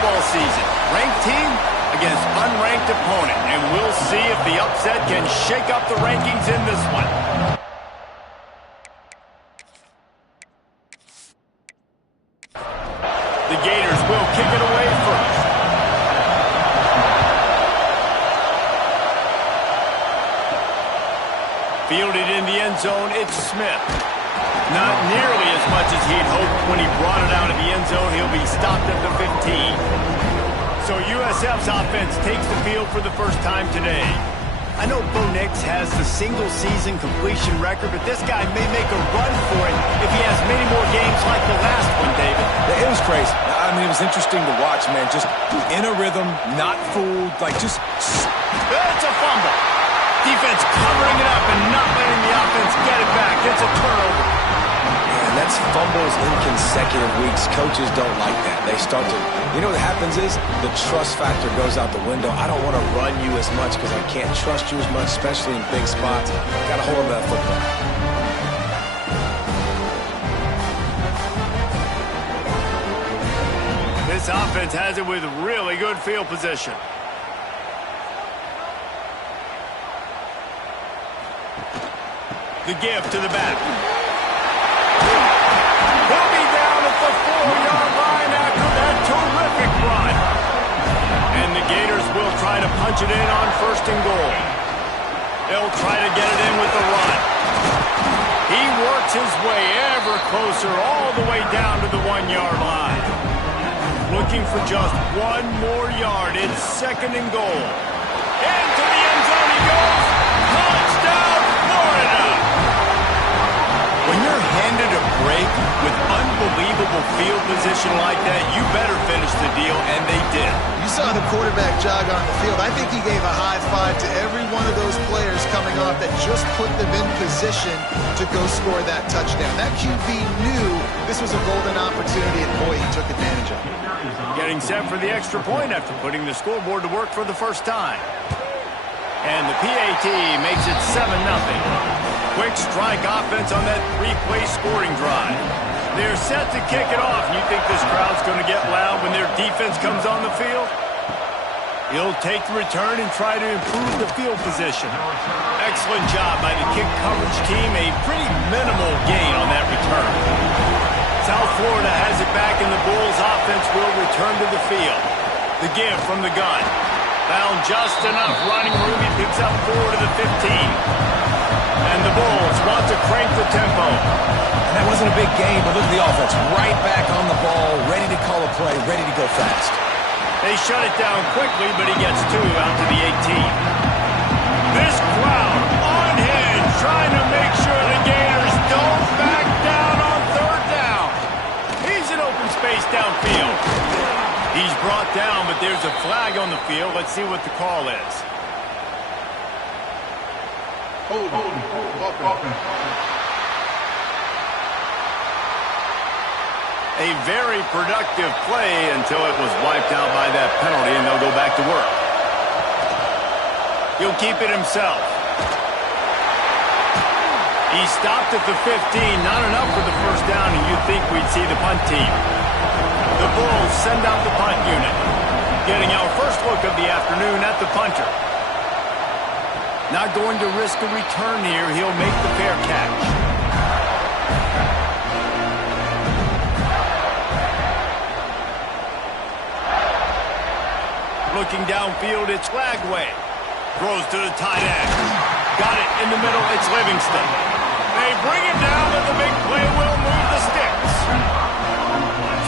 football season. Ranked team against unranked opponent. And we'll see if the upset can shake up the rankings in this one. The Gators will kick it away first. Fielded in the end zone, it's Smith. Not nearly as much as he'd hoped when he brought it out of the end zone. He'll be stopped at the 15. So USF's offense takes the field for the first time today. I know Bo Nix has the single-season completion record, but this guy may make a run for it if he has many more games like the last one, David. It was crazy. I mean, it was interesting to watch, man. Just in a rhythm, not fooled, like just... It's a fumble. Defense covering it up and not letting the offense get it back. It's a turnover. And that's fumbles in consecutive weeks. Coaches don't like that. They start to, you know what happens is the trust factor goes out the window. I don't want to run you as much because I can't trust you as much, especially in big spots. Got to hold on to that football. This offense has it with really good field position. The give to the back. He'll be down at the 4-yard line after that terrific run. And the Gators will try to punch it in on 1st and goal. They'll try to get it in with the run. He works his way ever closer all the way down to the 1-yard line. Looking for just one more yard. It's 2nd and goal. Into the end zone he goes. Touchdown, Florida! When you're handed a break with unbelievable field position like that, you better finish the deal, and they did. You saw the quarterback jog on the field. I think he gave a high five to every one of those players coming off that just put them in position to go score that touchdown. That QB knew this was a golden opportunity, and boy, he took advantage of it. Getting set for the extra point after putting the scoreboard to work for the first time. And the PAT makes it 7-0. Quick strike offense on that 3-play scoring drive. They're set to kick it off. You think this crowd's going to get loud when their defense comes on the field? He'll take the return and try to improve the field position. Excellent job by the kick coverage team. A pretty minimal gain on that return. South Florida has it back, and the Bulls offense will return to the field. The give from the gun. Found just enough running room. He picks up 4 to the 15. And the Bulls want to crank the tempo. And that wasn't a big game, but look at the offense. Right back on the ball, ready to call a play, ready to go fast. They shut it down quickly, but he gets 2 out to the 18. This crowd on hinge, trying to make sure the Gators don't back down on 3rd down. He's in open space downfield. He's brought down, but there's a flag on the field. Let's see what the call is. A very productive play until it was wiped out by that penalty, and they'll go back to work. He'll keep it himself. He stopped at the 15. Not enough for the first down, and you'd think we'd see the punt team. The Bulls send out the punt unit. Getting our first look of the afternoon at the punter. Not going to risk a return here. He'll make the fair catch. Looking downfield, it's Lagway. Throws to the tight end. Got it in the middle, it's Livingston. They bring it down, and the big play will move the sticks.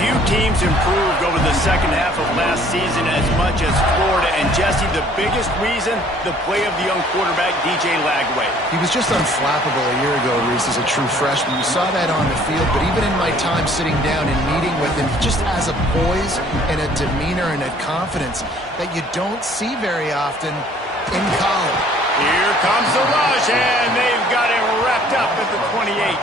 Few teams improved over the second half of last season as much as Florida. And Jesse, the biggest reason, the play of the young quarterback, DJ Lagway. He was just unflappable a year ago, Reese, as a true freshman. You saw that on the field, but even in my time sitting down and meeting with him, he just has a poise and a demeanor and a confidence that you don't see very often in college. Here comes the rush, and they've got him wrapped up at the 28.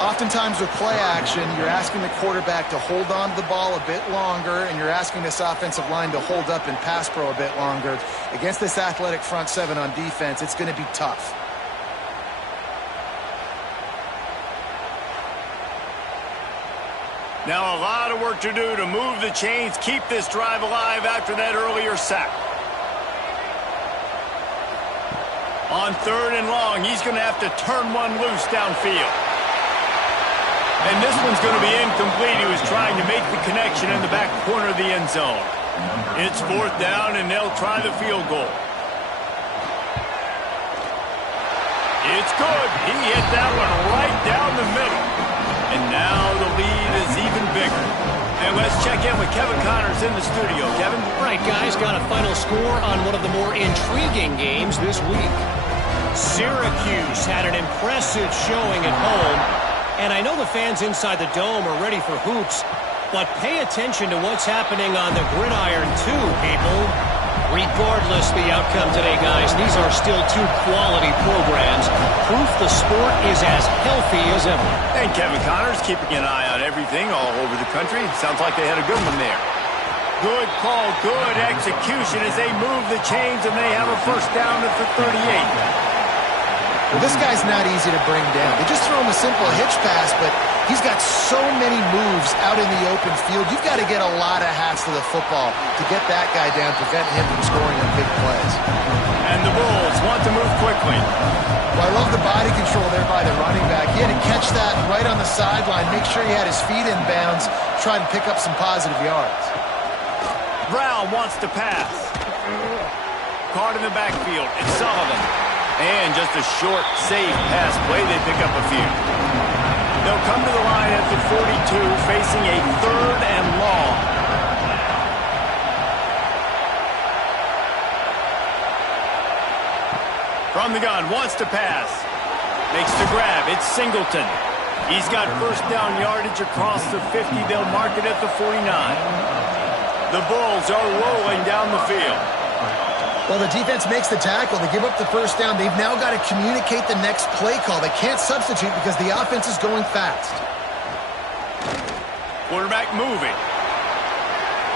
Oftentimes with play action, you're asking the quarterback to hold on to the ball a bit longer, and you're asking this offensive line to hold up in pass pro a bit longer. Against this athletic front seven on defense, it's going to be tough. Now a lot of work to do to move the chains, keep this drive alive after that earlier sack. On 3rd and long, he's going to have to turn one loose downfield. And this one's going to be incomplete. He was trying to make the connection in the back corner of the end zone. It's 4th down, and they'll try the field goal. It's good. He hit that one right down the middle. And now the lead is even bigger. And let's check in with Kevin Connors in the studio. Kevin? Right, guys, got a final score on one of the more intriguing games this week. Syracuse had an impressive showing at home. And I know the fans inside the Dome are ready for hoops, but pay attention to what's happening on the gridiron too, people. Regardless the outcome today, guys, these are still two quality programs. Proof the sport is as healthy as ever. And Kevin Connors keeping an eye on everything all over the country. Sounds like they had a good one there. Good call, good execution as they move the chains, and they have a first down at the 38. Well, this guy's not easy to bring down. They just throw him a simple hitch pass, but he's got so many moves out in the open field. You've got to get a lot of hats to the football to get that guy down, prevent him from scoring on big plays. And the Bulls want to move quickly. Well, I love the body control there by the running back. He had to catch that right on the sideline, make sure he had his feet in bounds, try and pick up some positive yards. Brown wants to pass. Caught in the backfield. It's Sullivan. And just a short, safe pass play. They pick up a few. They'll come to the line at the 42, facing a 3rd and long. From the gun, wants to pass. Makes the grab. It's Singleton. He's got first down yardage across the 50. They'll mark it at the 49. The Bulls are rolling down the field. Well, the defense makes the tackle. They give up the first down. They've now got to communicate the next play call. They can't substitute because the offense is going fast. Quarterback moving.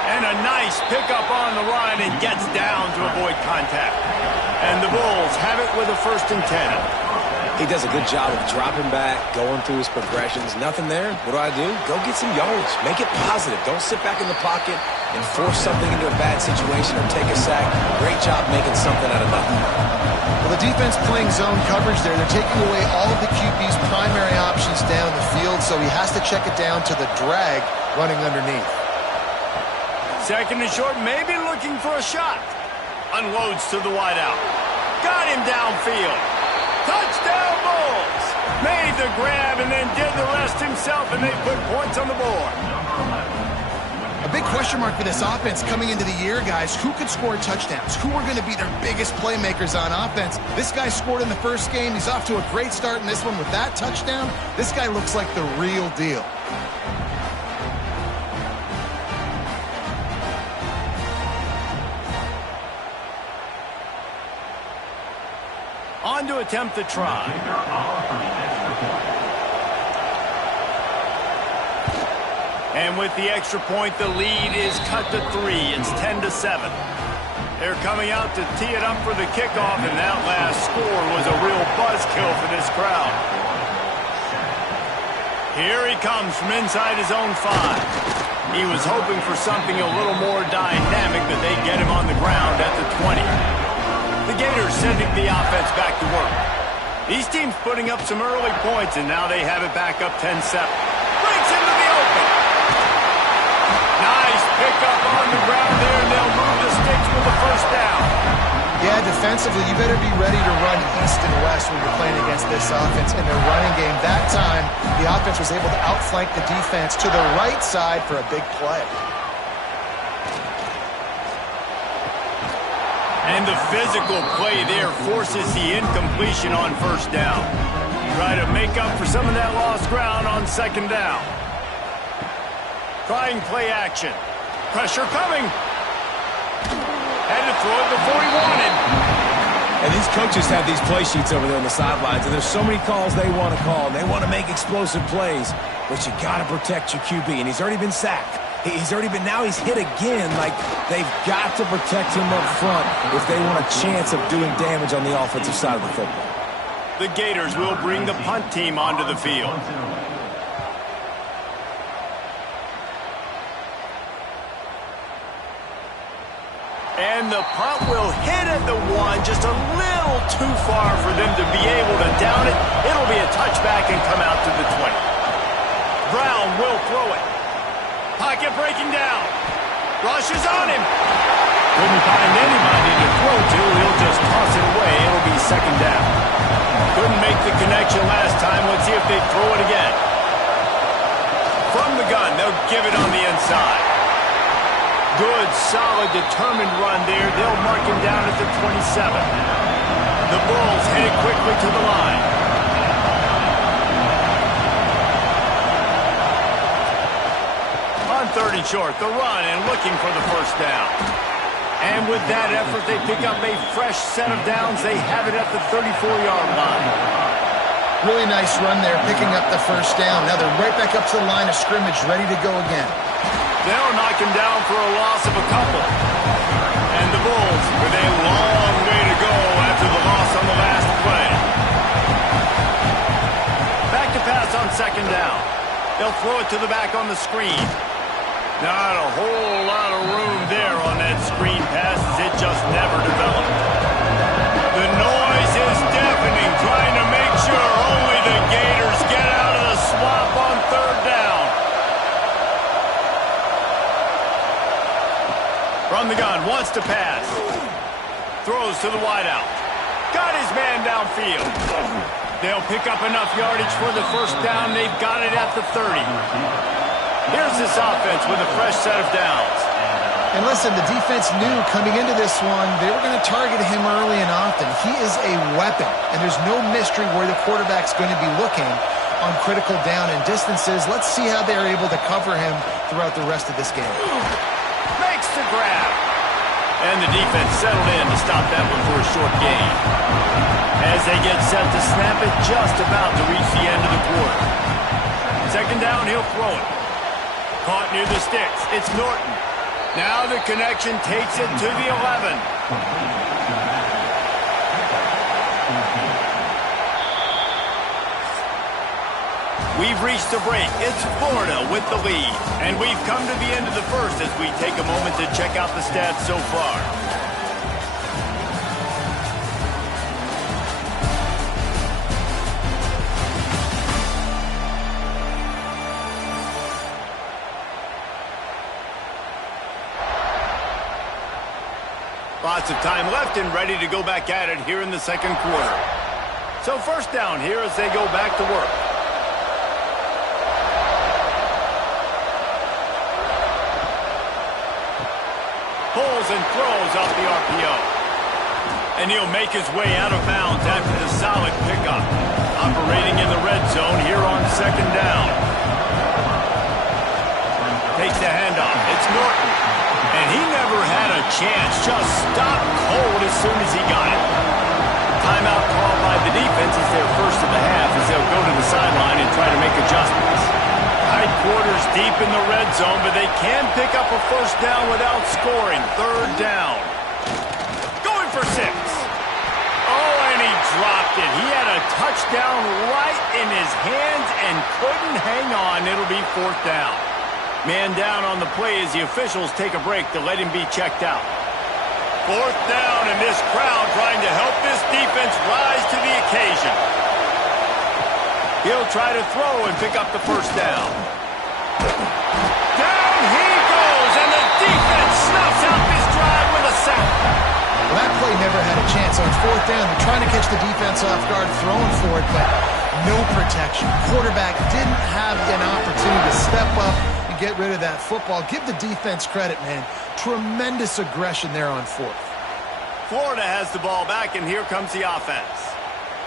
And a nice pickup on the run and gets down to avoid contact. And the Bulls have it with a 1st and 10. He does a good job of dropping back, going through his progressions. Nothing there. What do? Go get some yardage. Make it positive. Don't sit back in the pocket and force something into a bad situation or take a sack. Great job making something out of nothing. Well, the defense playing zone coverage there. They're taking away all of the QB's primary options down the field, so he has to check it down to the drag running underneath. 2nd and short, maybe looking for a shot. Unloads to the wideout. Got him downfield. Touchdown Bulls! Made the grab and then did the rest himself, and they put points on the board. A big question mark for this offense coming into the year, guys. Who could score touchdowns? Who are going to be their biggest playmakers on offense? This guy scored in the first game. He's off to a great start in this one with that touchdown. This guy looks like the real deal. On to attempt the try. And with the extra point, the lead is cut to 3. It's 10-7. They're coming out to tee it up for the kickoff, and that last score was a real buzzkill for this crowd. Here he comes from inside his own 5. He was hoping for something a little more dynamic, but they get him on the ground at the 20. The Gators sending the offense back to work. These teams putting up some early points, and now they have it back up 10-7. Breaks into the open. Nice pickup on the ground there, and they'll move the sticks with the first down. Yeah, defensively, you better be ready to run east and west when you're playing against this offense in their running game. That time, the offense was able to outflank the defense to the right side for a big play. And the physical play there forces the incompletion on first down. Try to make up for some of that lost ground on 2nd down. Trying play action. Pressure coming. Had to throw it before he wanted. And these coaches have these play sheets over there on the sidelines, and there's so many calls they want to call, and they want to make explosive plays, but you got to protect your QB, and he's already been sacked. Now he's hit again. Like, they've got to protect him up front if they want a chance of doing damage on the offensive side of the football. The Gators will bring the punt team onto the field. And the punt will hit at the 1, just a little too far for them to be able to down it. It'll be a touchback and come out to the 20. Brown will throw it. Pocket breaking down. Rushes on him. Couldn't find anybody to throw to. He'll just toss it away. It'll be second down. Couldn't make the connection last time. Let's see if they throw it again. From the gun, they'll give it on the inside. Good, solid, determined run there. They'll mark him down at the 27. The Bulls headed quickly to the line. On 3rd and short, the run and looking for the first down. And with that effort, they pick up a fresh set of downs. They have it at the 34-yard line. Really nice run there, picking up the first down. Now they're right back up to the line of scrimmage, ready to go again. They'll knock him down for a loss of a couple. And the Bulls with a long way to go after the loss on the last play. Back to pass on 2nd down. They'll throw it to the back on the screen. Not a whole lot of room there on that screen pass as it just never developed. The noise is deafening, trying to make sure only the Gators get out of the swamp on 3rd down. From the gun, wants to pass. Throws to the wideout. Got his man downfield. They'll pick up enough yardage for the first down. They've got it at the 30. Here's this offense with a fresh set of downs. And listen, the defense knew coming into this one, they were going to target him early and often. He is a weapon, and there's no mystery where the quarterback's going to be looking on critical down and distances. Let's see how they're able to cover him throughout the rest of this game. Makes the grab. And the defense settled in to stop that one for a short gain. As they get set to snap it, just about to reach the end of the quarter. 2nd down, he'll throw it. Caught near the sticks. It's Norton. Now the connection takes it to the 11. We've reached the break. It's Florida with the lead. And we've come to the end of the first as we take a moment to check out the stats so far. Lots of time left and ready to go back at it here in the 2nd quarter. So 1st down here as they go back to work. Pulls and throws off the RPO. And he'll make his way out of bounds after the solid pickup. Operating in the red zone here on 2nd down. Takes the handoff. It's Norton. And he never had a chance. Just stopped cold as soon as he got it. Timeout called by the defense is their first of the half as they'll go to the sideline and try to make adjustments. Tight quarters deep in the red zone, but they can pick up a first down without scoring. 3rd down. Going for 6. Oh, and he dropped it. He had a touchdown right in his hands and couldn't hang on. It'll be 4th down. Man down on the play as the officials take a break to let him be checked out. 4th down, and this crowd trying to help this defense rise to the occasion. He'll try to throw and pick up the first down. Down he goes, and the defense snuffs out this drive with a sack. Well, that play never had a chance. On 4th down, they're trying to catch the defense off guard, throwing for it, but no protection. Quarterback didn't have an opportunity to step up and get rid of that football. Give the defense credit, man. Tremendous aggression there on 4th. Florida has the ball back, and here comes the offense.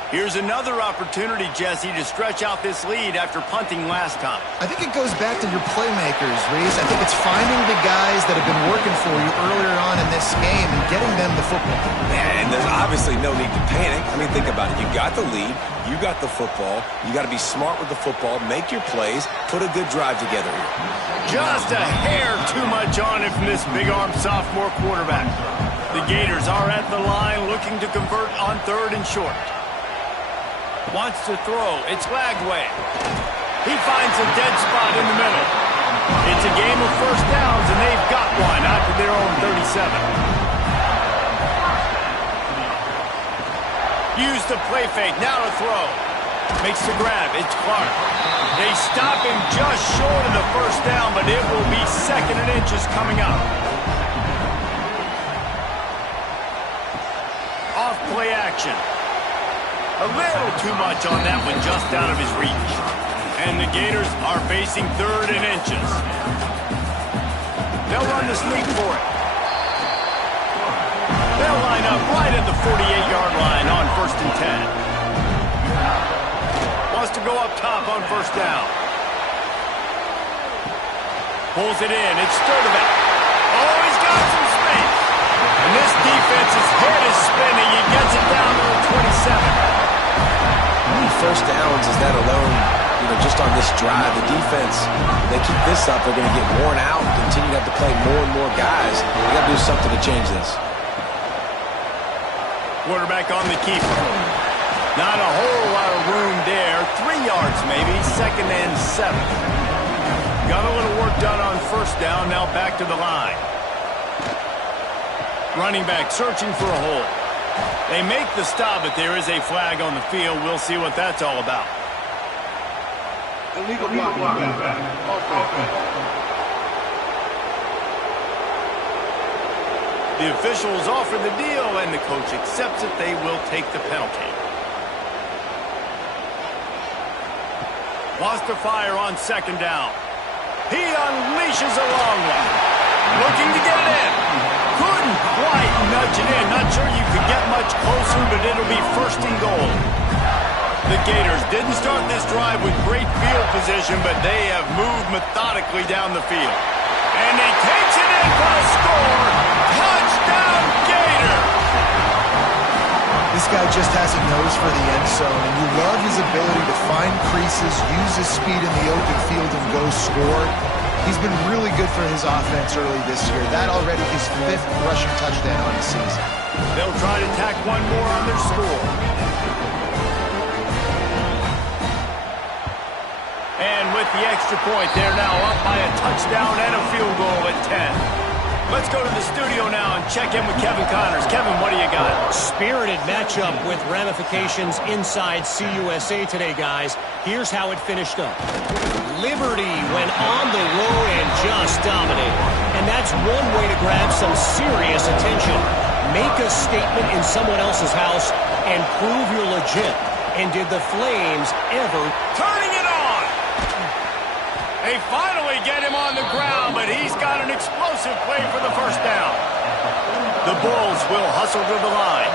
Here's another opportunity, Jesse, to stretch out this lead after punting last time. I think it goes back to your playmakers, Reese. I think it's finding the guys that have been working for you earlier on in this game and getting them the football. Man, there's obviously no need to panic. I mean, think about it. You got the lead. You got the football. You got to be smart with the football. Make your plays. Put a good drive together here. Just a hair too much on it from this big-arm sophomore quarterback. The Gators are at the line looking to convert on 3rd and short. Wants to throw. It's Lagway. He finds a dead spot in the middle. It's a game of first downs, and they've got one out to their own 37. Use the play fake. Now to throw. Makes the grab. It's Clark. They stop him just short of the first down, but it will be 2nd and inches coming up. Off play action. A little too much on that one, just out of his reach. And the Gators are facing 3rd and inches. They'll run the sneak for it. They'll line up right at the 48-yard line on 1st and 10. Wants to go up top on 1st down. Pulls it in. It's Sturdivant. Oh, he's got some space. And this defense's head is spinning. He gets it down to the 27. How many 1st downs is that alone? Just on this drive, the defense, if they keep this up, they're going to get worn out and continue to have to play more and more guys. They got to do something to change this. Quarterback on the keeper. Not a whole lot of room there. 3 yards maybe. 2nd and 7. Got a little work done on 1st down. Now back to the line. Running back searching for a hole. They make the stop, but there is a flag on the field. We'll see what that's all about. Illegal blocking. The officials offer the deal, and the coach accepts it. They will take the penalty. Wants to fire on 2nd down. He unleashes a long one. Looking to get in. Couldn't quite nudge it in. Not sure you could get much closer, but it'll be 1st and goal. The Gators didn't start this drive with great field position, but they have moved methodically down the field. And he takes it in for a score. Touchdown, Gators! This guy just has a nose for the end zone, and you love his ability to find creases, use his speed in the open field, and go score. He's been really good for his offense early this year. That already his 5th rushing touchdown on the season. They'll try to tack one more on their score. And with the extra point, they're now up by a touchdown and a field goal at 10. Let's go to the studio now and check in with Kevin Connors. Kevin, what do you got? Spirited matchup with ramifications inside CUSA today, guys. Here's how it finished up. Liberty went on the road and just dominated. And that's one way to grab some serious attention. Make a statement in someone else's house and prove you're legit. And did the Flames ever... Turning it on! They finally get him on the ground, but he's got an explosive play for the 1st down. The Bulls will hustle to the line.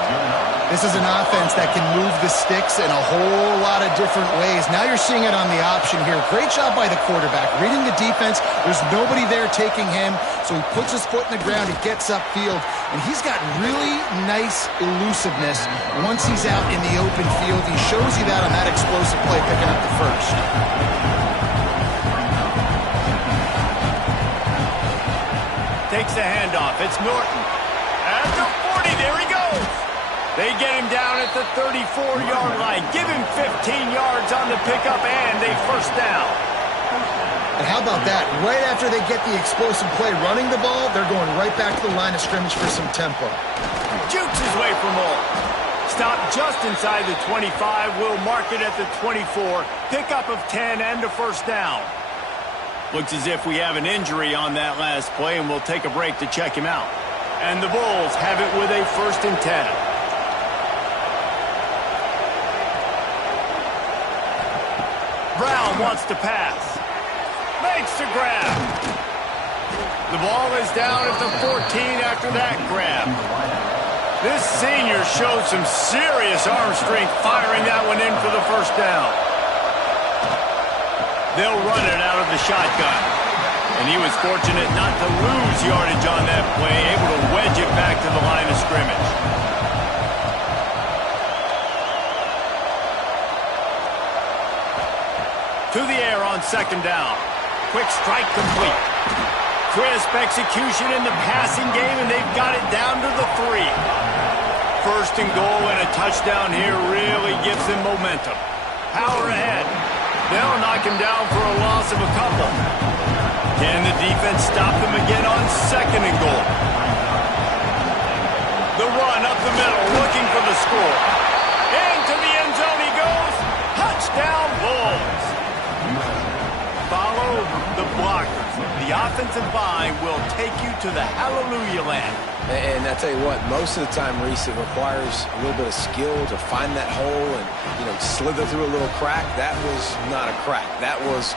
This is an offense that can move the sticks in a whole lot of different ways. Now you're seeing it on the option here. Great job by the quarterback. Reading the defense, there's nobody there taking him, so he puts his foot in the ground, he gets upfield, and he's got really nice elusiveness once he's out in the open field. He shows you that on that explosive play, picking up the 1st. Takes the handoff. It's Norton. At the 40, there he goes. They get him down at the 34-yard line. Give him 15 yards on the pickup and a 1st down. And how about that? Right after they get the explosive play running the ball, they're going right back to the line of scrimmage for some tempo. Jukes his way from all. Stop just inside the 25. We'll mark it at the 24. Pickup of 10 and a 1st down. Looks as if we have an injury on that last play, and we'll take a break to check him out. And the Bulls have it with a 1st and 10. Brown wants to pass. Makes the grab. The ball is down at the 14 after that grab. This senior showed some serious arm strength firing that one in for the 1st down. They'll run it out of the shotgun. And he was fortunate not to lose yardage on that play, able to wedge it back to the line of scrimmage. To the air on 2nd down. Quick strike complete. Crisp execution in the passing game, and they've got it down to the 3. 1st and goal and a touchdown here really gives them momentum. Power ahead. They'll knock him down for a loss of a couple. Can the defense stop them again on 2nd and goal? The run up the middle, looking for the score. Into the end zone he goes. Touchdown, Bulls. Follow the blockers. The offensive line will take you to the hallelujah land. And I tell you what, most of the time, Reese, it requires a little bit of skill to find that hole and, slither through a little crack. That was not a crack. That was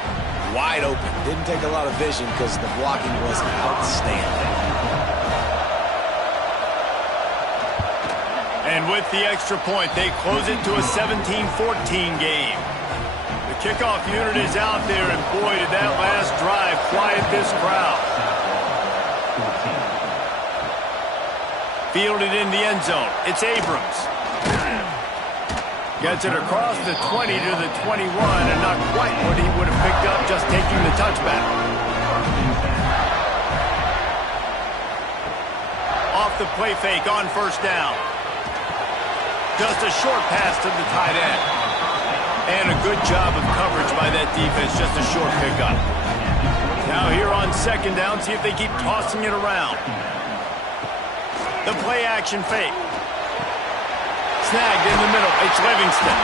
wide open. Didn't take a lot of vision because the blocking was outstanding. And with the extra point, they close it to a 17-14 game. The kickoff unit is out there, and boy, did that last drive quiet this crowd. Fielded in the end zone. It's Abrams. Gets it across the 20 to the 21, and not quite what he would have picked up just taking the touchback. Off the play fake on first down. Just a short pass to the tight end. And a good job of coverage by that defense, just a short pickup. Now here on second down, see if they keep tossing it around. The play action fake. Snagged in the middle. It's Livingston.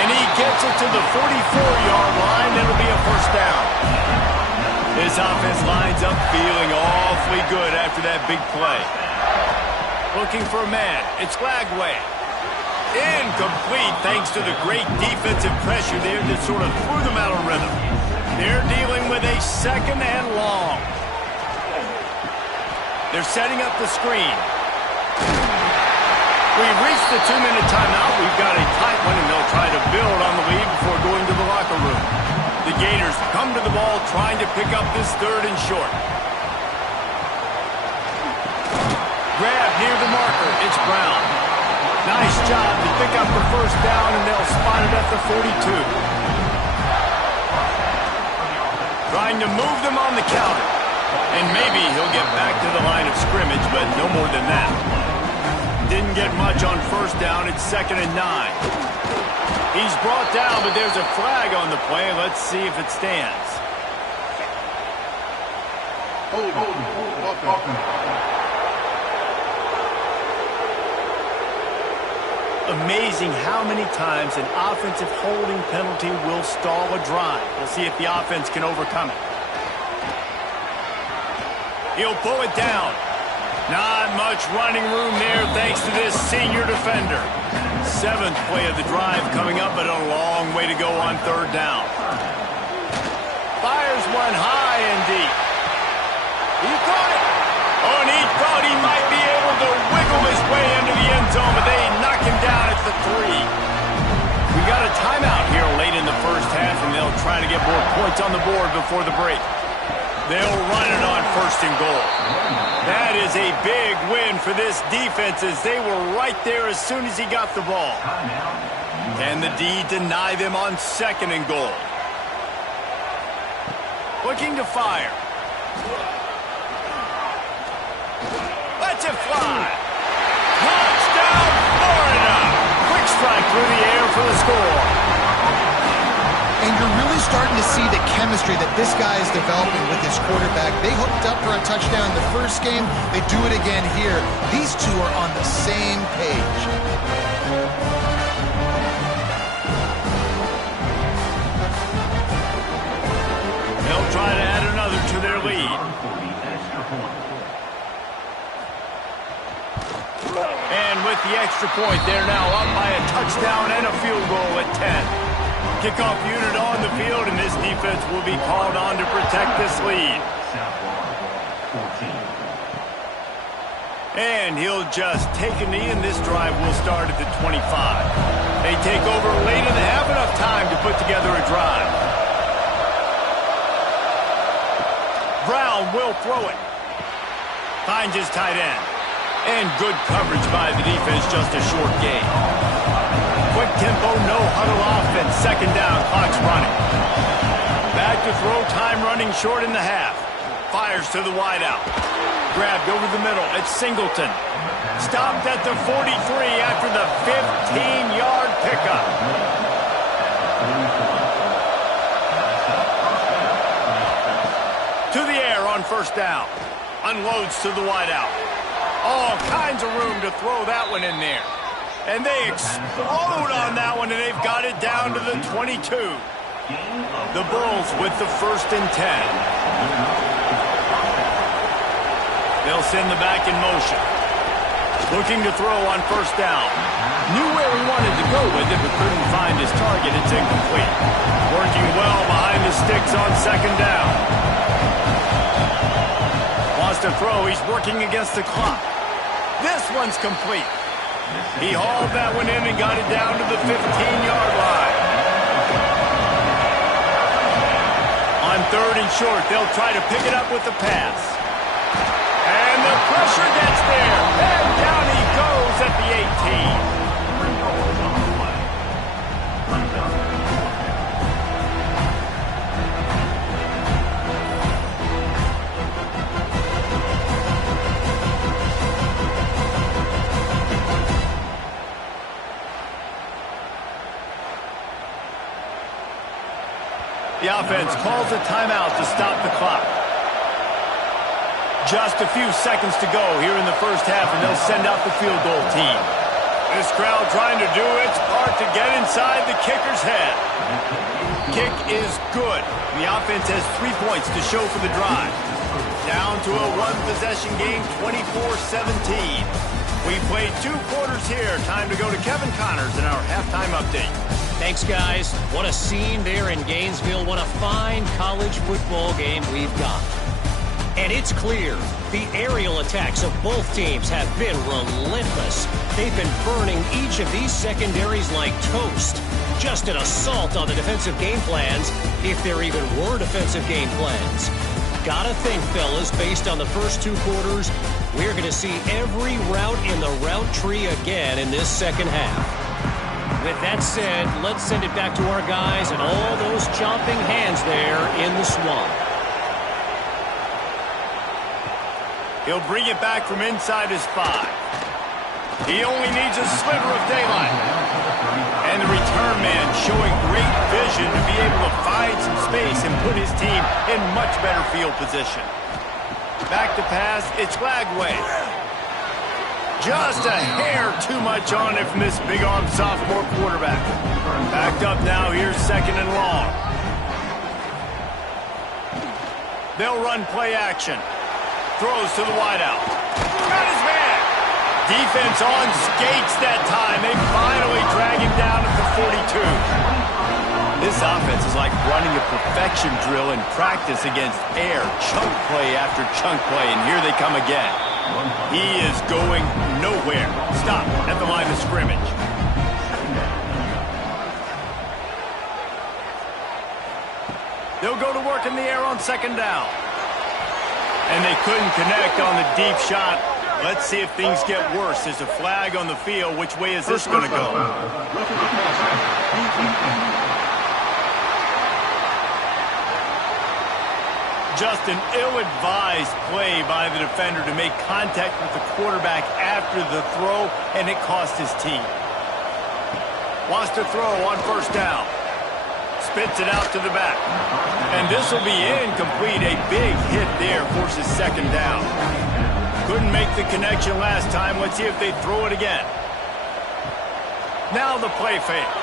And he gets it to the 44-yard line. It'll be a first down. This offense lines up feeling awfully good after that big play. Looking for a man. It's Lagway. Incomplete thanks to the great defensive pressure there that sort of threw them out of rhythm. They're dealing with a second and long. They're setting up the screen. We've reached the 2-minute timeout. We've got a tight one, and they'll try to build on the lead before going to the locker room. The Gators come to the ball trying to pick up this third and short. Grab near the marker. It's Brown. Nice job to pick up the first down, and they'll spot it at the 42. Trying to move them on the counter. And maybe he'll get back to the line of scrimmage, but no more than that. Didn't get much on first down. It's 2nd and 9. He's brought down, but there's a flag on the play. Let's see if it stands. Amazing how many times an offensive holding penalty will stall a drive. We'll see if the offense can overcome it. He'll pull it down. Not much running room there thanks to this senior defender. 7th play of the drive coming up, but a long way to go on third down. Fires one high and deep. He caught it. Oh, and he thought he might be able to wiggle his way into the end zone, but they knock him down at the 3. We got a timeout here late in the first half, and they'll try to get more points on the board before the break. They'll run it on 1st and goal. That is a big win for this defense as they were right there as soon as he got the ball. Can the D deny them on 2nd and goal? Looking to fire. Lets it fly. Touchdown, Florida. Quick strike through the air for the score. And you're really starting to see the chemistry that this guy is developing with his quarterback. They hooked up for a touchdown in the first game. They do it again here. These two are on the same page. They'll try to add another to their lead. And with the extra point, they're now up by a touchdown and a field goal at 10. Kickoff unit on the field, and this defense will be called on to protect this lead. And he'll just take a knee, and this drive will start at the 25. They take over late and have enough time to put together a drive. Brown will throw it. Finds his tight end. And good coverage by the defense, just a short gain. Quick tempo, no huddle offense. 2nd down, clock's running. Back to throw, time running short in the half. Fires to the wideout. Grabbed over the middle. It's Singleton. Stopped at the 43 after the 15-yard pickup. To the air on 1st down. Unloads to the wideout. All kinds of room to throw that one in there. And they explode on that one, and they've got it down to the 22. The Bulls with the 1st and 10. They'll send the back in motion. Looking to throw on 1st down. Knew where he wanted to go with it, but couldn't find his target. It's incomplete. Working well behind the sticks on 2nd down. Wants to throw. He's working against the clock. This one's complete. He hauled that one in and got it down to the 15-yard line. On 3rd and short, they'll try to pick it up with the pass. And the pressure gets there. And down he goes at the 18. The offense calls a timeout to stop the clock. Just a few seconds to go here in the 1st half, and they'll send out the field goal team. This crowd trying to do its part to get inside the kicker's head. Kick is good. The offense has 3 points to show for the drive. Down to a one-possession game, 24-17. We played 2 quarters here. Time to go to Kevin Connors in our halftime update. Thanks, guys. What a scene there in Gainesville. What a fine college football game we've got. And it's clear the aerial attacks of both teams have been relentless. They've been burning each of these secondaries like toast. Just an assault on the defensive game plans, if there even were defensive game plans. Gotta think, fellas, based on the first 2 quarters, we're going to see every route in the route tree again in this 2nd half. With that said, let's send it back to our guys and all those chomping hands there in the swamp. He'll bring it back from inside his 5. He only needs a sliver of daylight. And the return man showing great vision to be able to find some space and put his team in much better field position. Back to pass, it's Lagway. Just a hair too much on it from this big-armed sophomore quarterback. Backed up now, here's 2nd and long. They'll run play action. Throws to the wideout. Got his man. Defense on skates that time. They finally drag him down at the 42. This offense is like running a perfection drill in practice against air. Chunk play after chunk play, and here they come again. He is going nowhere. Stop at the line of scrimmage. They'll go to work in the air on 2nd down. And they couldn't connect on the deep shot. Let's see if things get worse. There's a flag on the field. Which way is this going to go? Just an ill-advised play by the defender to make contact with the quarterback after the throw, and it cost his team. Wants to throw on 1st down. Spits it out to the back. And this will be incomplete. A big hit there forces 2nd down. Couldn't make the connection last time. Let's see if they throw it again. Now the play fake.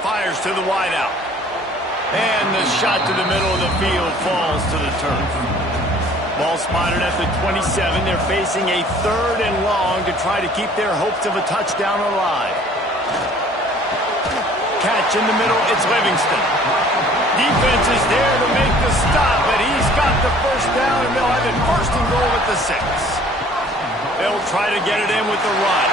Fires to the wideout. And the shot to the middle of the field falls to the turf. Ball spotted at the 27. They're facing a 3rd and long to try to keep their hopes of a touchdown alive. Catch in the middle, it's Livingston. Defense is there to make the stop, but he's got the 1st down, and they'll have it 1st and goal at the 6. They'll try to get it in with the run.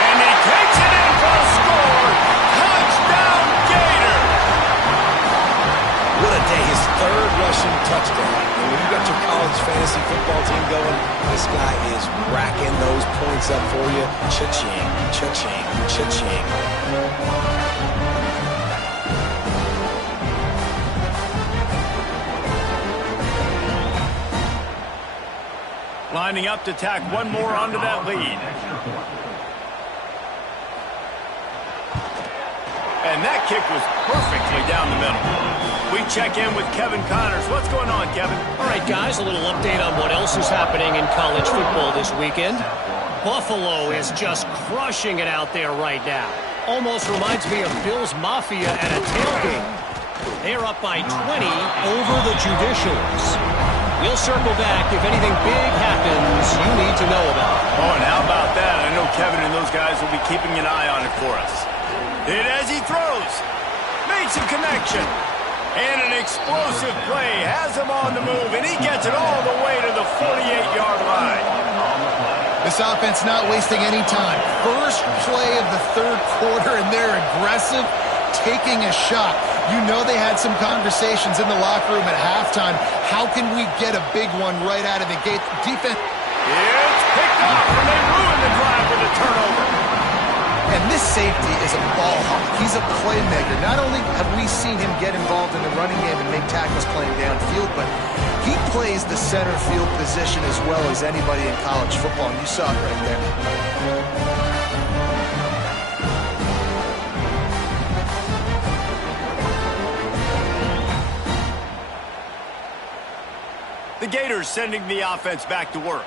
And he takes it in for a score. Touchdown, Gator! What a day. His 3rd rushing touchdown. And when you got your college fantasy football team going, this guy is racking those points up for you. Cha-ching, cha-ching, cha-ching. Lining up to tack one more onto that lead. And that kick was perfectly down the middle. We check in with Kevin Connors. What's going on, Kevin? All right, guys, a little update on what else is happening in college football this weekend. Buffalo is just crushing it out there right now. Almost reminds me of Bills Mafia at a tailgate. They're up by 20 over the Judicials. We'll circle back if anything big happens you need to know about. Oh, and how about that? I know Kevin and those guys will be keeping an eye on it for us. It as he throws. Makes a connection. And an explosive play has him on the move, and he gets it all the way to the 48-yard line. This offense not wasting any time. First play of the third quarter, and they're aggressive, taking a shot. You know they had some conversations in the locker room at halftime. How can we get a big one right out of the gate? Defense. It's picked off, and they ruin the drive with a turnover. And this safety is a ball hawk. He's a playmaker. Not only have we seen him get involved in the running game and make tackles playing downfield, but he plays the center field position as well as anybody in college football, and you saw it right there. The Gators sending the offense back to work.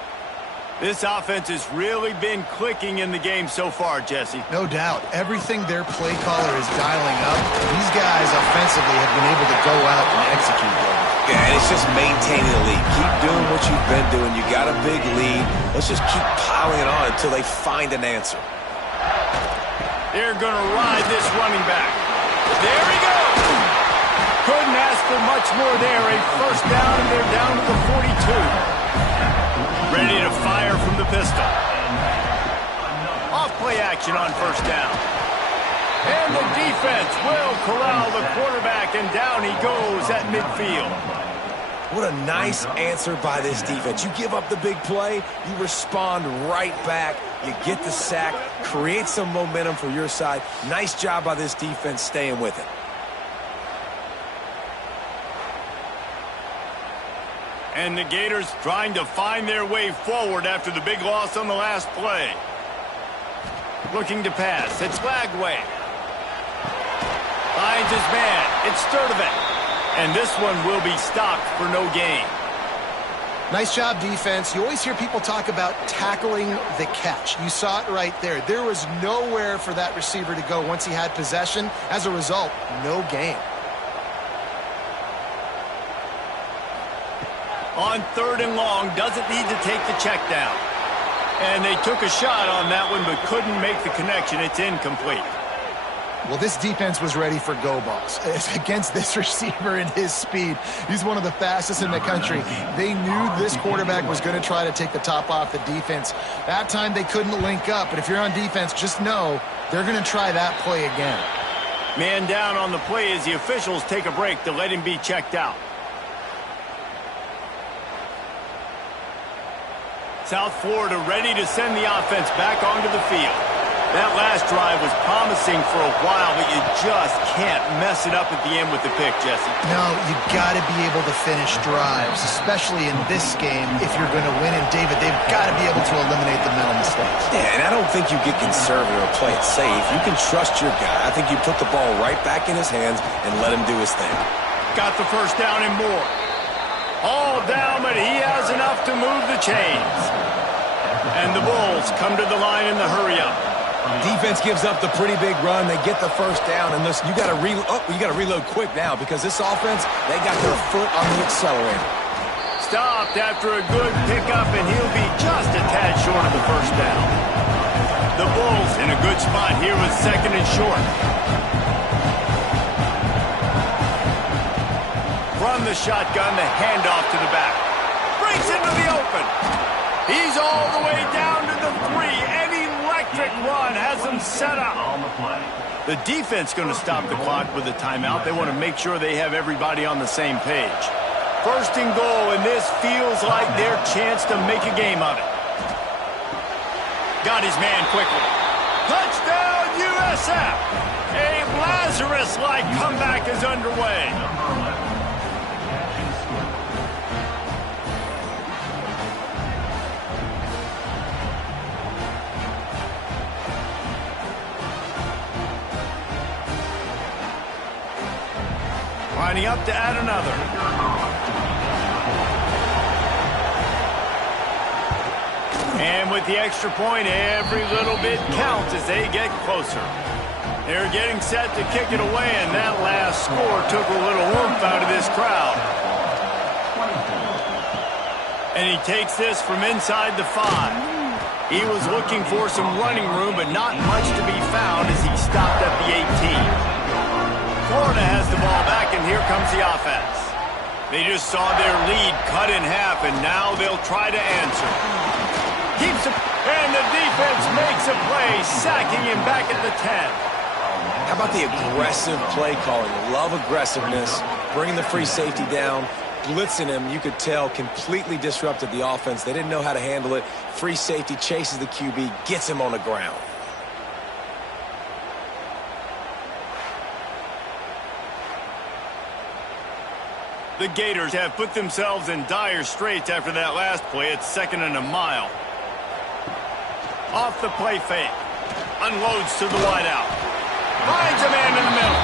This offense has really been clicking in the game so far, Jesse. No doubt. Everything their play caller is dialing up, these guys offensively have been able to go out and execute them. Yeah, and it's just maintaining the lead. Keep doing what you've been doing. You got a big lead. Let's just keep piling it on until they find an answer. They're going to ride this running back. There he goes. Couldn't ask for much more there. A first down, and they're down to the 42. Ready to fire from the pistol. Off play action on first down. And the defense will corral the quarterback, and down he goes at midfield. What a nice answer by this defense. You give up the big play, you respond right back, you get the sack, create some momentum for your side. Nice job by this defense staying with it. And the Gators trying to find their way forward after the big loss on the last play. Looking to pass. It's Lagway. Finds his man. It's Sturdivant. And this one will be stopped for no gain. Nice job, defense. You always hear people talk about tackling the catch. You saw it right there. There was nowhere for that receiver to go once he had possession. As a result, no gain. On third and long, doesn't need to take the check down. And they took a shot on that one, but couldn't make the connection. It's incomplete. Well, this defense was ready for go balls. Against this receiver and his speed, he's one of the fastest in the country. They knew this quarterback was going to try to take the top off the defense. That time they couldn't link up, but if you're on defense, just know they're going to try that play again. Man down on the play as the officials take a break to let him be checked out. South Florida ready to send the offense back onto the field. That last drive was promising for a while, but you just can't mess it up at the end with the pick, Jesse. No, you got to be able to finish drives, especially in this game if you're going to win. And, David, they've got to be able to eliminate the mental mistakes. Yeah, and I don't think you get conservative or play it safe. You can trust your guy. I think you put the ball right back in his hands and let him do his thing. Got the first down and more. All down, but he has enough to move the chains. And the Bulls come to the line in the hurry-up. Defense gives up the pretty big run. They get the first down, and listen, you got to reload quick now because this offense, they got their foot on the accelerator. Stopped after a good pickup, and he'll be just a tad short of the first down. The Bulls in a good spot here with second and short. From the shotgun, the handoff to the back. Breaks into the open. He's all the way down to the 3. An electric run has him set up. The defense going to stop the clock with a timeout. They want to make sure they have everybody on the same page. First and goal, and this feels like their chance to make a game of it. Got his man quickly. Touchdown, USF! A Lazarus-like comeback is underway. lining up to add another. And with the extra point, every little bit counts as they get closer. They're getting set to kick it away, and that last score took a little oomph out of this crowd. And he takes this from inside the 5. He was looking for some running room, but not much to be found as he stopped at the 18. Florida has the ball back, and here comes the offense. They just saw their lead cut in half, and now they'll try to answer. Keeps it, and the defense makes a play, sacking him back at the 10. How about the aggressive play calling? Love aggressiveness, bringing the free safety down, blitzing him. You could tell completely disrupted the offense. They didn't know how to handle it. Free safety chases the QB, gets him on the ground. The Gators have put themselves in dire straits after that last play. It's 2nd and a mile. Off the play fake. Unloads to the wideout. Finds a man in the middle.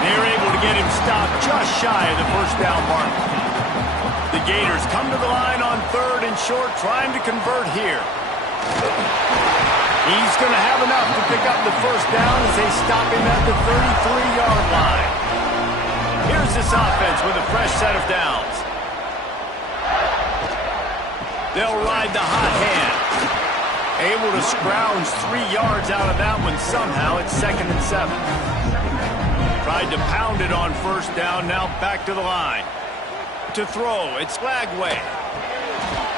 They're able to get him stopped just shy of the first down mark. The Gators come to the line on 3rd and short, trying to convert here. He's going to have enough to pick up the first down as they stop him at the 33-yard line. Here's this offense with a fresh set of downs. They'll ride the hot hand. Able to scrounge 3 yards out of that one somehow. It's 2nd and 7. Tried to pound it on first down. Now back to the line. To throw. It's Lagway.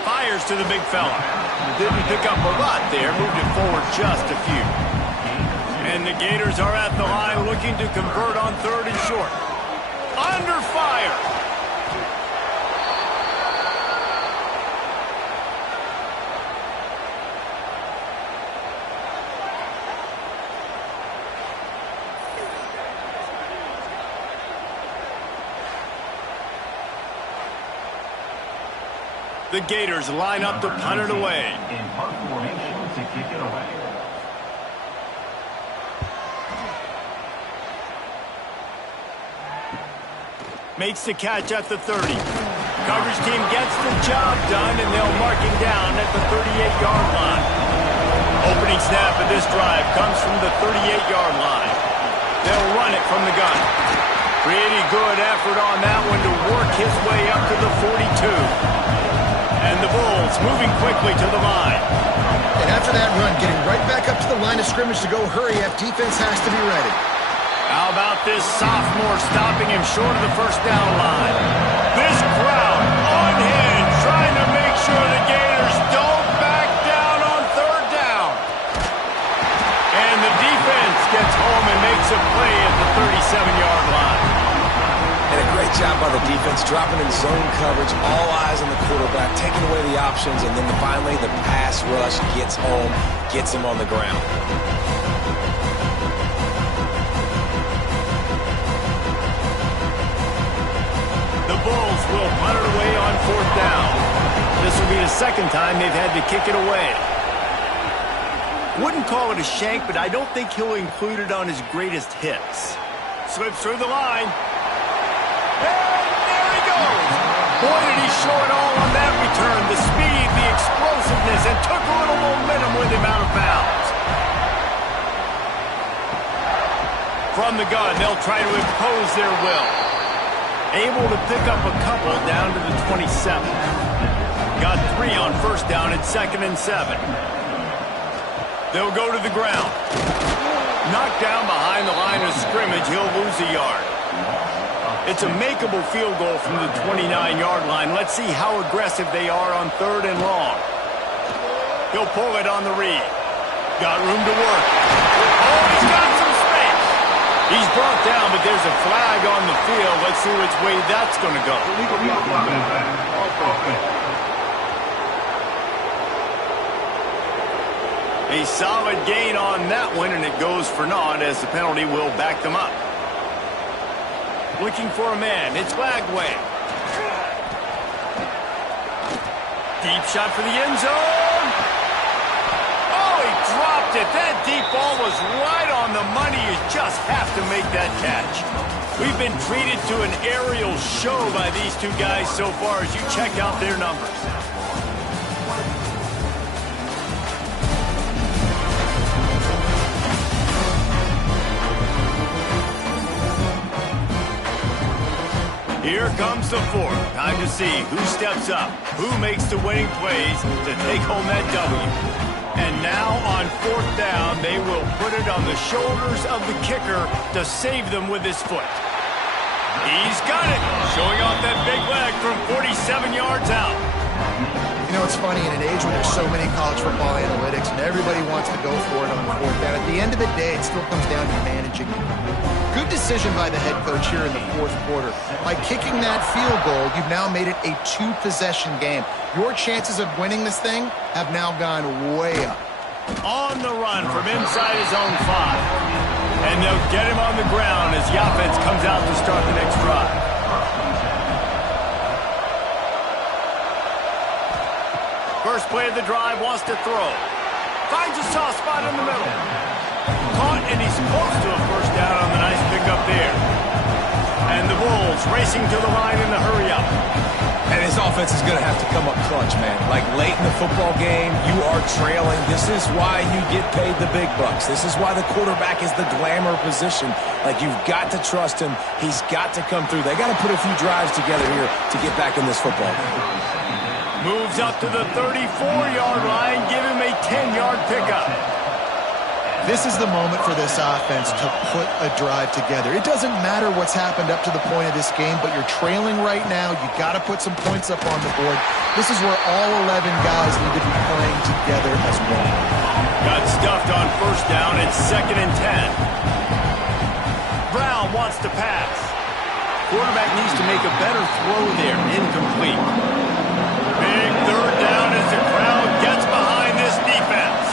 Fires to the big fella. Didn't pick up a lot there. Moved it forward just a few. And the Gators are at the line looking to convert on 3rd and short. Under fire. The Gators line up to punt it away. In punt formation to kick it away. Makes the catch at the 30. Coverage team gets the job done, and they'll mark him down at the 38-yard line. Opening snap of this drive comes from the 38-yard line. They'll run it from the gun. Pretty good effort on that one to work his way up to the 42. And the Bulls moving quickly to the line. And after that run, getting right back up to the line of scrimmage to go hurry up, defense has to be ready. How about this sophomore stopping him short of the first down line? This crowd on hand trying to make sure the Gators don't back down on 3rd down. And the defense gets home and makes a play at the 37-yard line. And a great job by the defense, dropping in zone coverage, all eyes on the quarterback, taking away the options, and then finally the pass rush gets home, gets him on the ground. The Bulls will punt it away on 4th down. This will be the 2nd time they've had to kick it away. Wouldn't call it a shank, but I don't think he'll include it on his greatest hits. Slips through the line. And there he goes. Boy, did he show it all on that return. The speed, the explosiveness, and took a little momentum with him out of bounds. From the gun, they'll try to impose their will. Able to pick up a couple down to the 27. Got 3 on first down at 2nd and 7. They'll go to the ground. Knocked down behind the line of scrimmage, he'll lose a yard. It's a makeable field goal from the 29-yard line. Let's see how aggressive they are on 3rd and long. He'll pull it on the read. Got room to work. Oh, he's got some space. He's brought down, but there's a flag on the field. Let's see which way that's going to go. A solid gain on that one, and it goes for naught as the penalty will back them up. Looking for a man. It's Lagway. Deep shot for the end zone. Oh, he dropped it. That deep ball was right on the money. You just have to make that catch. We've been treated to an aerial show by these two guys so far as you check out their numbers. Here comes the fourth. Time to see who steps up, who makes the winning plays to take home that W. And now on fourth down, they will put it on the shoulders of the kicker to save them with his foot. He's got it, showing off that big leg from 47 yards out. You know, it's funny, in an age when there's so many college football analytics and everybody wants to go for it on fourth down, at the end of the day, it still comes down to managing. Good decision by the head coach here in the fourth quarter. By kicking that field goal, you've now made it a two-possession game. Your chances of winning this thing have now gone way up. On the run from inside his own 5. And they'll get him on the ground as the offense comes out to start the next drive. First play of the drive, wants to throw. Finds a soft spot in the middle. Caught, and he's close to a first down on the nice pickup there. And the Bulls racing to the line in the hurry-up. And his offense is going to have to come up clutch, man. Like late in the football game, you are trailing. This is why you get paid the big bucks. This is why the quarterback is the glamour position. Like, you've got to trust him. He's got to come through. They got to put a few drives together here to get back in this football game. Moves up to the 34-yard line, give him a 10-yard pickup. This is the moment for this offense to put a drive together. It doesn't matter what's happened up to the point of this game, but you're trailing right now. You got to put some points up on the board. This is where all 11 guys need to be playing together as one. Got stuffed on first down. It's 2nd and 10. Brown wants to pass. Quarterback needs to make a better throw there. Incomplete. Big third down as the crowd gets behind this defense.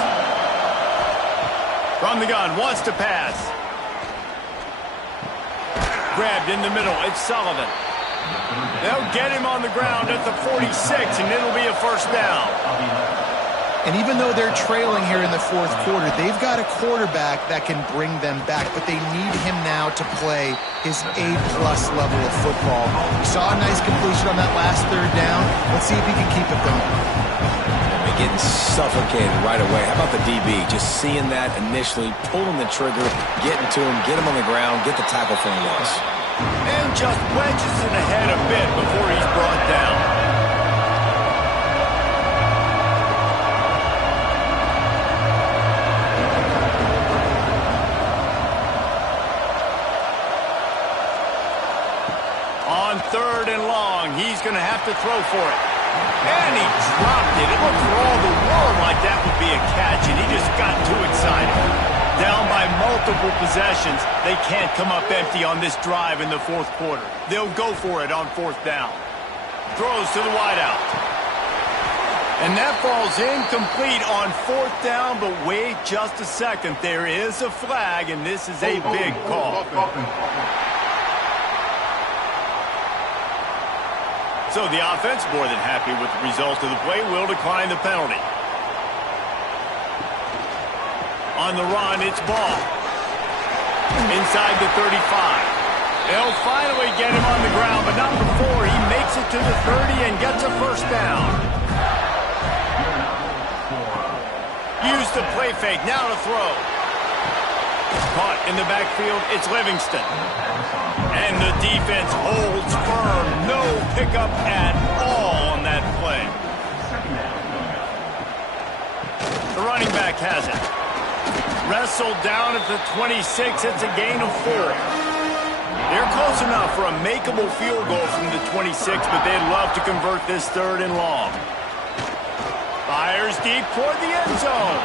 From the gun, wants to pass. Grabbed in the middle, it's Sullivan. They'll get him on the ground at the 46, and it'll be a first down. And even though they're trailing here in the fourth quarter, they've got a quarterback that can bring them back, but they need him now to play his A-plus level of football. We saw a nice completion on that last third down. Let's see if he can keep it going. Getting suffocated right away. How about the DB? Just seeing that initially, pulling the trigger, getting to him, get him on the ground, get the tackle for a loss. And just wedges it ahead a bit before he's brought down. On 3rd and long, he's going to have to throw for it. And he dropped it. It looked for all the world like that would be a catch, and he just got too excited. Down by multiple possessions, they can't come up empty on this drive in the fourth quarter. They'll go for it on 4th down. Throws to the wideout. And that falls incomplete on 4th down, but wait just a second. There is a flag, and this is a big call. So the offense, more than happy with the result of the play, will decline the penalty. On the run, it's Ball. Inside the 35. They'll finally get him on the ground, but not before he makes it to the 30 and gets a first down. Use the play fake, now to throw. Caught in the backfield, it's Livingston. And the defense holds firm. No pickup at all on that play. The running back has it. Wrestled down at the 26. It's a gain of 4. They're close enough for a makeable field goal from the 26, but they'd love to convert this 3rd and long. Fires deep toward the end zone.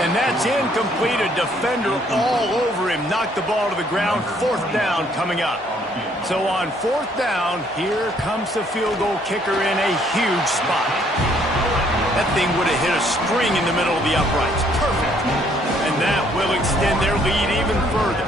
And that's incomplete. A defender all over him. Knocked the ball to the ground. 4th down coming up. So on 4th down, here comes the field goal kicker in a huge spot. That thing would have hit a string in the middle of the uprights. Perfect. And that will extend their lead even further.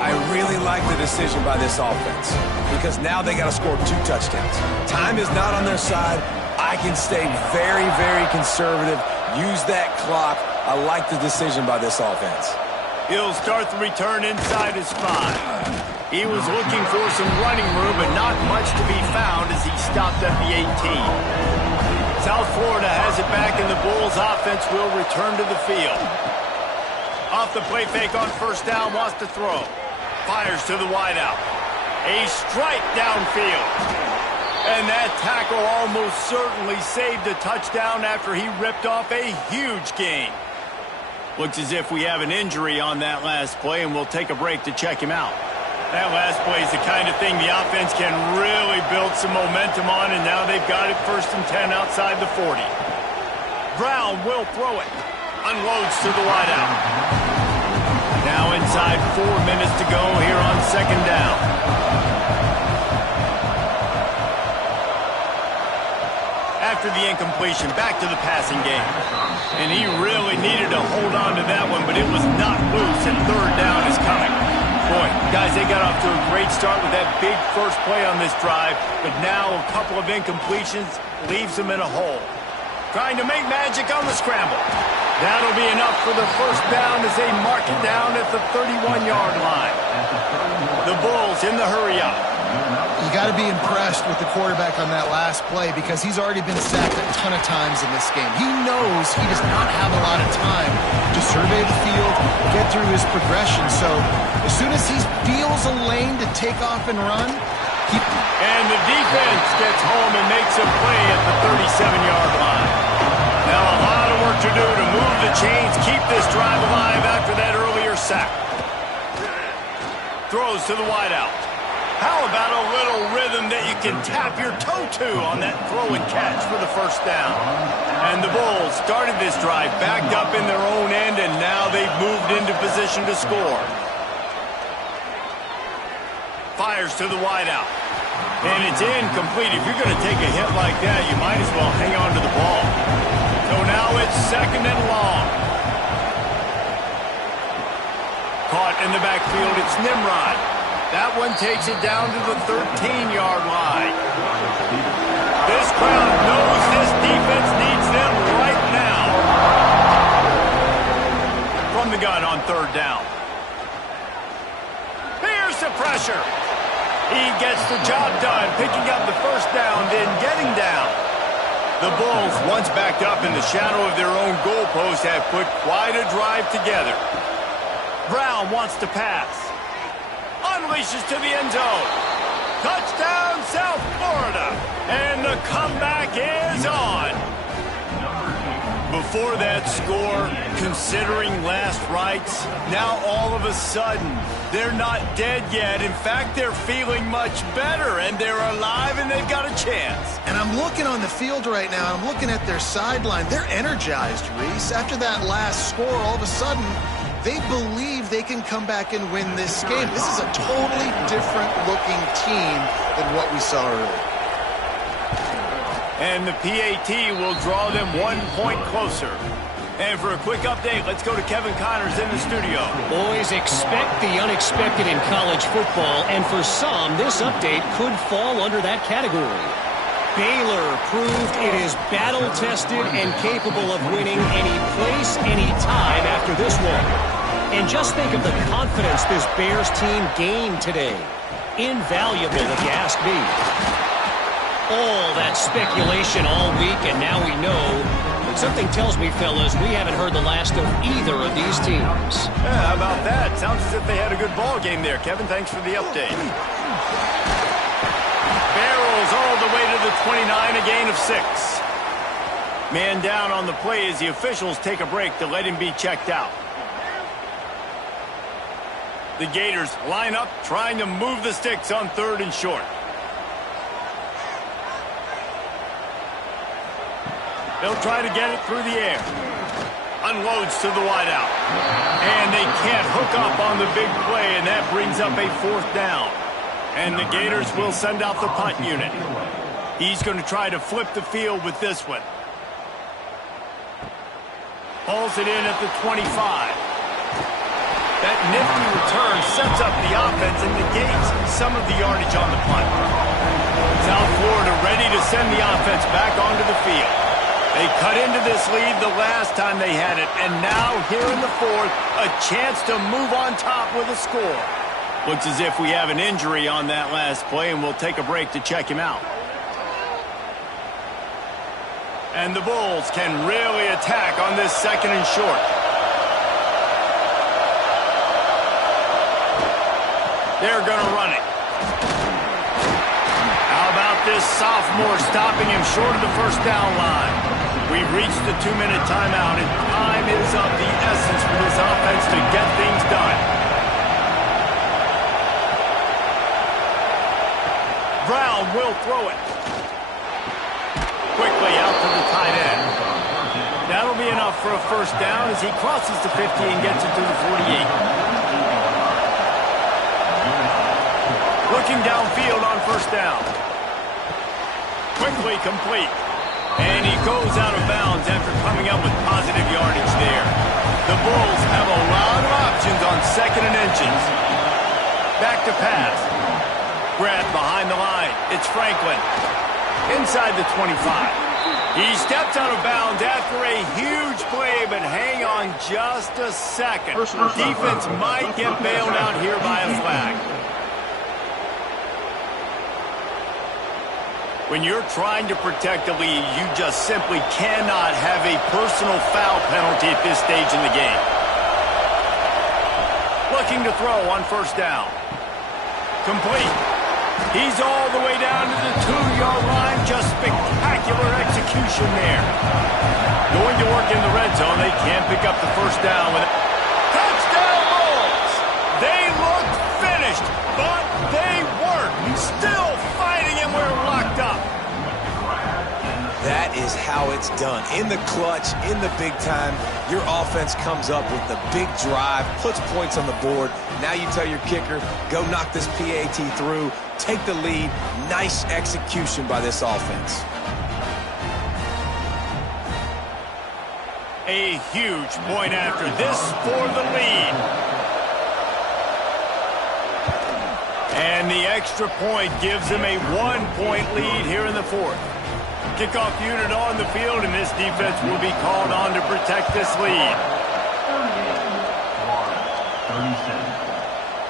I really like the decision by this offense because now they got to score 2 touchdowns. Time is not on their side. I can stay very, very conservative. Use that clock. I like the decision by this offense. He'll start the return inside his 5. He was looking for some running room, but not much to be found as he stopped at the 18. South Florida has it back, and the Bulls offense will return to the field. Off the play fake on first down, wants to throw. Fires to the wideout. A strike downfield. And that tackle almost certainly saved a touchdown after he ripped off a huge gain. Looks as if we have an injury on that last play, and we'll take a break to check him out. That last play is the kind of thing the offense can really build some momentum on, and now they've got it 1st and 10 outside the 40. Brown will throw it. Unloads to the wideout. Now inside 4 minutes to go here on 2nd down. After the incompletion, back to the passing game. And he really needed to hold on to that one, but it was not loose, and 3rd down is coming. Boy, guys, they got off to a great start with that big first play on this drive, but now a couple of incompletions leaves them in a hole. Trying to make magic on the scramble. That'll be enough for the 1st down as they mark it down at the 31-yard line. The Bulls in the hurry-up. You got to be impressed with the quarterback on that last play because he's already been sacked a ton of times in this game. He knows he does not have a lot of time to survey the field, get through his progression. So as soon as he feels a lane to take off and run, and the defense gets home and makes a play at the 37-yard line. Now a lot of work to do to move the chains, keep this drive alive after that earlier sack. Throws to the wideout. How about a little rhythm that you can tap your toe to on that throw and catch for the 1st down? And the Bulls started this drive backed up in their own end, and now they've moved into position to score. Fires to the wideout. And it's incomplete. If you're going to take a hit like that, you might as well hang on to the ball. So now it's 2nd and long. Caught in the backfield, it's Nimrod. That one takes it down to the 13-yard line. This crowd knows this defense needs them right now. From the gun on 3rd down. Here's the pressure. He gets the job done, picking up the 1st down, then getting down. The Bulls, once backed up in the shadow of their own goalpost, have put quite a drive together. Brown wants to pass. Unleashes to the end zone. Touchdown, South Florida. And the comeback is on. Before that score, considering last rites, now all of a sudden, they're not dead yet. In fact, they're feeling much better, and they're alive, and they've got a chance. and I'm looking on the field right now, and I'm looking at their sideline. They're energized, Reese. After that last score, all of a sudden, they believe they can come back and win this game. This is a totally different looking team than what we saw earlier. And the PAT will draw them 1 point closer. And for a quick update, let's go to Kevin Connors in the studio. Boys, expect the unexpected in college football, and for some, this update could fall under that category. Baylor proved it is battle-tested and capable of winning any place, any time after this one. And just think of the confidence this Bears team gained today. Invaluable, if you ask me. All that speculation all week, and now we know. But something tells me, fellas, we haven't heard the last of either of these teams. Yeah, how about that? Sounds as if they had a good ball game there. Kevin, thanks for the update. Barrels all the way to the 29, a gain of 6. Man down on the play as the officials take a break to let him be checked out. The Gators line up, trying to move the sticks on 3rd and short. They'll try to get it through the air. Unloads to the wideout. And they can't hook up on the big play, and that brings up a 4th down. And the Gators will send out the punt unit. He's going to try to flip the field with this one. Pulls it in at the 25. That nifty return sets up the offense and negates some of the yardage on the punt. South Florida ready to send the offense back onto the field. They cut into this lead the last time they had it, and now here in the 4th, a chance to move on top with a score. Looks as if we have an injury on that last play, and we'll take a break to check him out. And the Bulls can really attack on this 2nd and short. They're going to run it. How about this sophomore stopping him short of the first down line? We've reached the 2-minute timeout, and time is of the essence for this offense to get things done. Brown will throw it. Quickly out to the tight end. That'll be enough for a first down as he crosses the 50 and gets it to the 48. Looking downfield on first down. Quickly complete. And he goes out of bounds after coming up with positive yardage there. The Bulls have a lot of options on 2nd and inches. Back to pass. Grab behind the line. It's Franklin. Inside the 25. He steps out of bounds after a huge play, but hang on just a second. Defense might get bailed out here by a flag. When you're trying to protect the lead, you just simply cannot have a personal foul penalty at this stage in the game. Looking to throw on first down. Complete. He's all the way down to the 2-yard line. Just spectacular execution there. Going to work in the red zone. They can't pick up the first down with it. Touchdown Bulls! They looked finished, but they weren't. Still fighting, and we're locked up. That is how it's done. In the clutch, in the big time, your offense comes up with the big drive, puts points on the board. Now you tell your kicker, go knock this PAT through, take the lead. Nice execution by this offense. A huge point after this for the lead. And the extra point gives them a 1-point lead here in the 4th. Kickoff unit on the field, and this defense will be called on to protect this lead.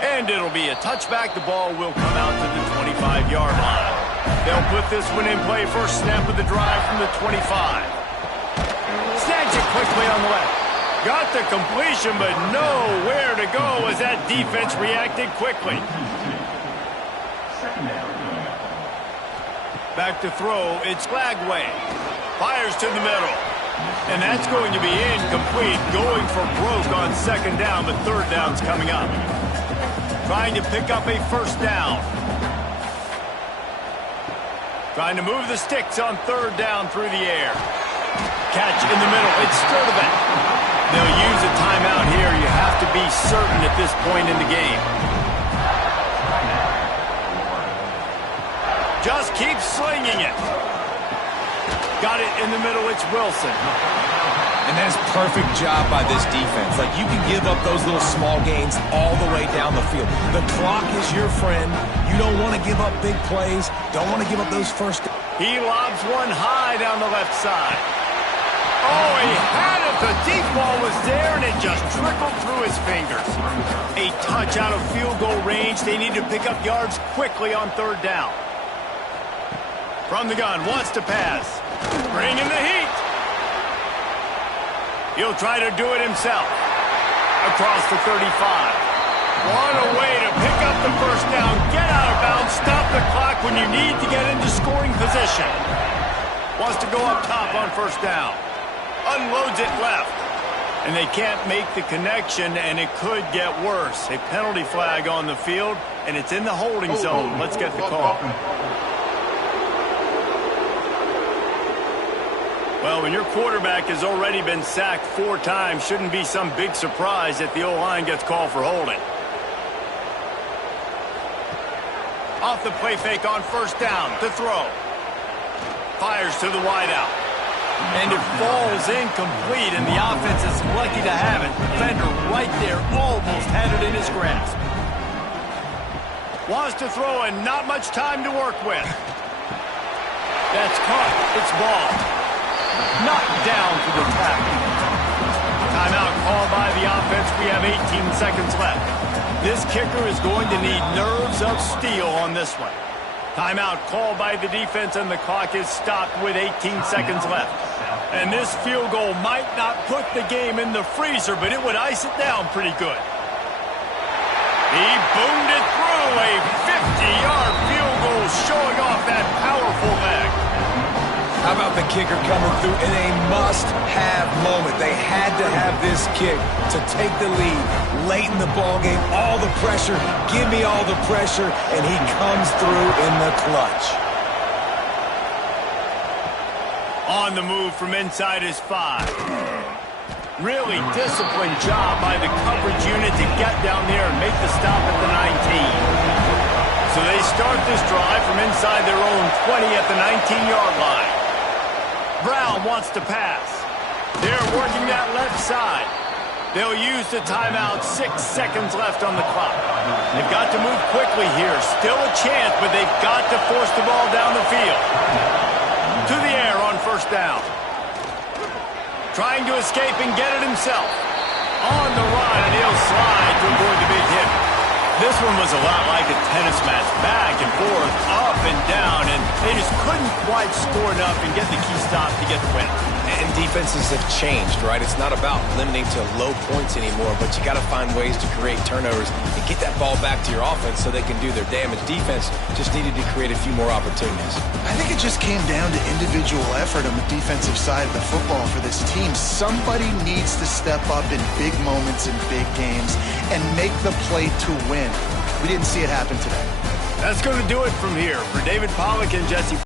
And it'll be a touchback. The ball will come out to the 25-yard line. They'll put this one in play. First snap of the drive from the 25. Snatch it quickly on the left. Got the completion, but nowhere to go as that defense reacted quickly. Back to throw, it's Flagway. Fires to the middle. And that's going to be incomplete. Going for broke on 2nd down, but 3rd down's coming up. Trying to pick up a first down. Trying to move the sticks on 3rd down through the air. Catch in the middle, it's Sturdivant. They'll use a timeout here. You have to be certain at this point in the game. Just keep slinging it. Got it in the middle, it's Wilson. And that's perfect job by this defense. Like, you can give up those little small gains all the way down the field. The clock is your friend. You don't want to give up big plays. Don't want to give up those first. He lobs one high down the left side. Oh, he had it. The deep ball was there, and it just trickled through his fingers. A touch out of field goal range. They need to pick up yards quickly on 3rd down. From the gun, wants to pass. Bring in the heat. He'll try to do it himself. Across the 35. What a way to pick up the first down. Get out of bounds. Stop the clock when you need to get into scoring position. Wants to go up top on first down. Unloads it left. And they can't make the connection, and it could get worse. A penalty flag on the field, and it's in the holding zone. Let's get the call. Well, when your quarterback has already been sacked 4 times, shouldn't be some big surprise that the O-line gets called for holding. Off the play fake on first down to throw. Fires to the wideout. And it falls incomplete, and the offense is lucky to have it. Defender right there almost had it in his grasp. Wants to throw, and not much time to work with. That's caught. It's ball. Knocked down to the tackle. Timeout called by the offense. We have 18 seconds left. This kicker is going to need nerves of steel on this one. Timeout called by the defense, and the clock is stopped with 18 seconds left. And this field goal might not put the game in the freezer, but it would ice it down pretty good. He boomed it through, a 50-yard field goal showing off that powerful leg. How about the kicker coming through in a must-have moment? They had to have this kick to take the lead late in the ballgame. All the pressure, give me all the pressure, and he comes through in the clutch. On the move from inside his 5. Really disciplined job by the coverage unit to get down there and make the stop at the 19. So they start this drive from inside their own 20 at the 19-yard line. Brown wants to pass. They're working that left side. They'll use the timeout. 6 seconds left on the clock. They've got to move quickly here. Still a chance, but they've got to force the ball down the field. To the air on first down. Trying to escape and get it himself. On the run, and he'll slide to avoid the big hit. This one was a lot like a tennis match, back and forth, up and down, and they just couldn't quite score enough and get the key stop to get the win. And defenses have changed, right? It's not about limiting to low points anymore, but you got to find ways to create turnovers and get that ball back to your offense so they can do their damage. Defense just needed to create a few more opportunities. I think it just came down to individual effort on the defensive side of the football for this team. Somebody needs to step up in big moments in big games and make the play to win. We didn't see it happen today. That's going to do it from here. For David Pollack and Jesse